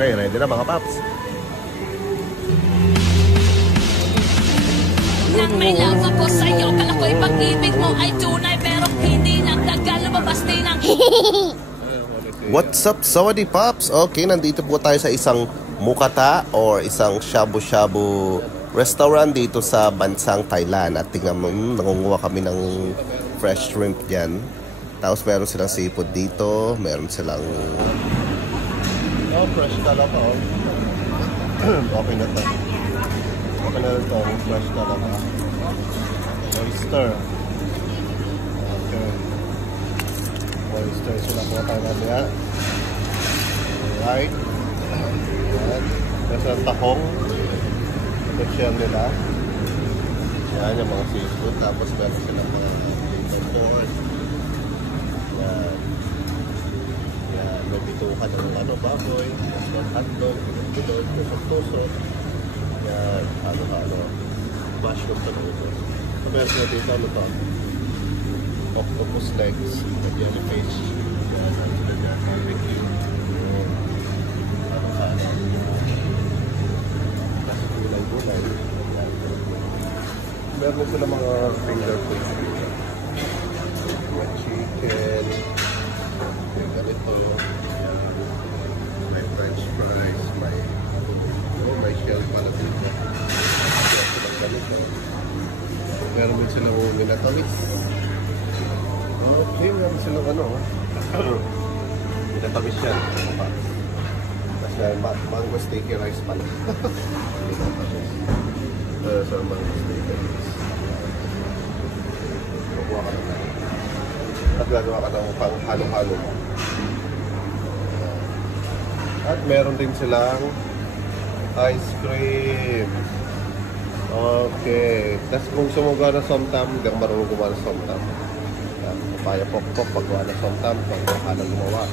Okay, ready na mga paps. Nang may lang ako sa'yo, kala ko'y pag-ibig mo ay tunay, pero hindi nagtagal, lumabas din ang What's up, Sawadee Pops? Okay, nandito po tayo sa isang mukata or isang shabu-shabu restaurant dito sa bansang Thailand. At tingnan mo, nangunguha kami ng fresh shrimp dyan. Tapos meron silang seafood dito, meron silang fresh talaga. Okay na to. Okay na ito, fresh talaga. Oyster. Okay. Oyster sila po tayo namin. Alright. Ayan. Tapos ang tahong. Ito shell nila. Ayan yung mga seafood. Tapos meron silang mga corn. Ayan. Ayan. May bitukan ng baboy. Hotdog. Tusok-tusok. Ayan. Mushroom sa tusok. So meron sila dito. Ano to? Octopus legs. Jellyfish. Ayan. Barbecue. Gulay. Meron sila mga finger food. May chicken. May ganito. May french fries. May shell pala dito. Meron din silang minatamis. Okay, meron silang minatamis yan. Mango sticky rice pala. So mango sticky rice. Kukuha ka na. At gagawa ka ng pang halo-halo. At meron din silang ice cream. Okay. Tapos kung sumuga na somtam, hindi ako marunong gumawa ng somtam. Papaya pok-pok paggawa ng somtam, pagkahala gumawa.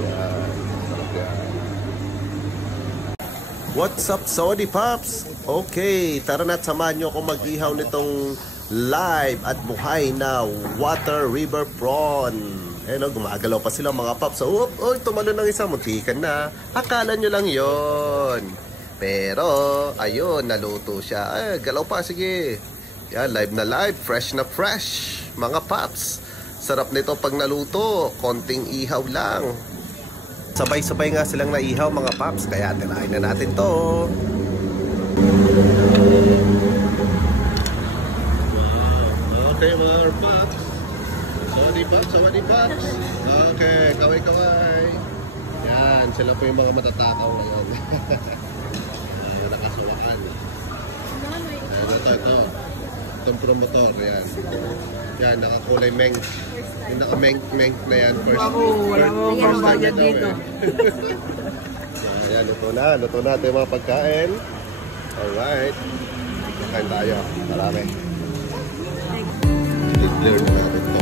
Yan. Sarap yan. What's up, Sawadee Pops? Okay, tara na't samahan nyo ako mag-ihaw nitong live at buhay na water river prawn. Gumagalaw pa sila mga Pops. Tumalo ng isang muntikan na. Akala nyo lang yon. Pero, ayun, naluto siya. Galaw pa, sige. Yan, live na live, fresh na fresh, mga Pops. Sarap nito pag naluto, konting ihaw lang. Sabay-sabay nga silang naihaw mga Pops, kaya tirahin na natin to. Okay mga Pops. Sawadee Pops, Sawadee Pops. Okay, kaway-kaway. Yan, sila po yung mga matatakaw ngayon. Nakasawakan. Ito. Itong promotor, yan. Yan, nakakulay meng. Yung naka-meng na yan. First time na dito. Ayan, luto na ito yung mga pagkain. Alright. Kakain tayo. Marami. I-clear na natin ito.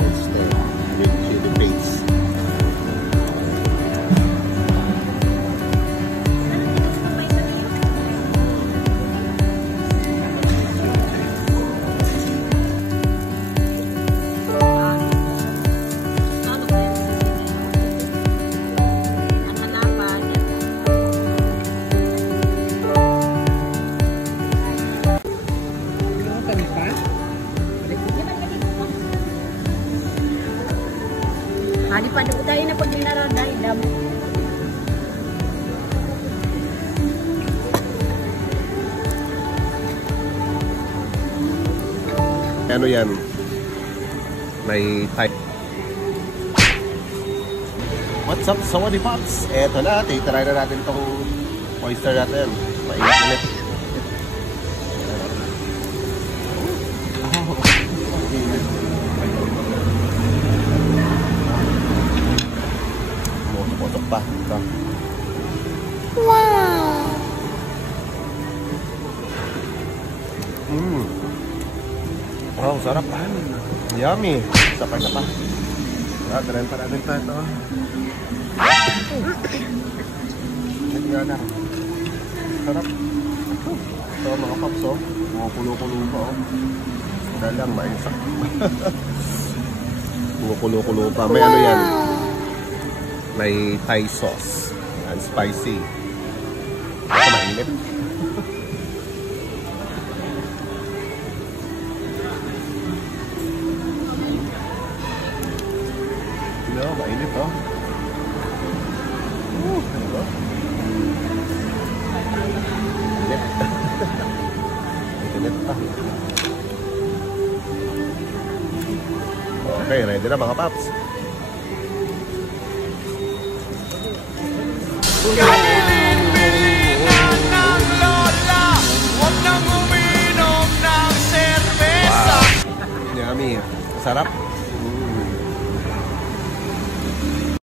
Oyster. With chili paste. Hari pada tayo na po din naroon dam. Ano yan? May type. What's up, Sawadee Pops? Eto na, titry na natin itong oyster natin. Mainit-init. Putok pa. Ito. Wow! Wow, sarap. Yummy. Sapay na pa. Tirahin pa natin ito. Tignan na. Sarap. Ito mga Pops, mga kulo-kulo pa. Dahil lang, maisak. Kulo-kulo pa. May ano yan? May Thai sauce. Yan, spicy. Ito mainit. No, mainit oh. Ano? Init. Init pa. Okay, ready na mga paps. Pilipinan ng lola, huwag nang uminom ng serbesa. Yummy. Sarap.